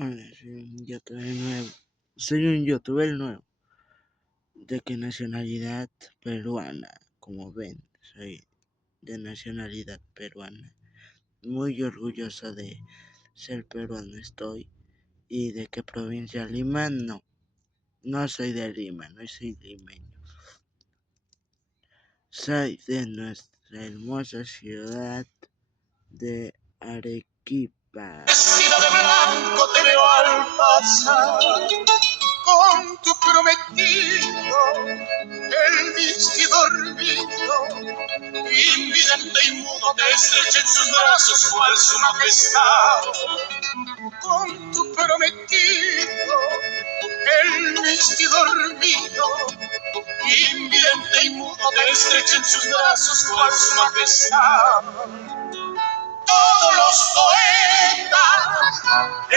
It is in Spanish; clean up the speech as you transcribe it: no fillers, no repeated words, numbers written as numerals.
Hola, soy un youtuber nuevo. ¿De qué nacionalidad? Peruana. Como ven, soy de nacionalidad peruana. Muy orgulloso de ser peruano estoy. ¿Y de qué provincia? Lima, no. No soy de Lima, no soy limeño. Soy de nuestra hermosa ciudad de Arequipa. Vestida de blanco te veo al pasar con tu prometido, el vestido dormido, invidente y mudo te estrecha en sus brazos cual su majestad. Con tu prometido, el vestido dormido, invidente y mudo te estrecha en sus brazos cual su majestad. Todos los poetas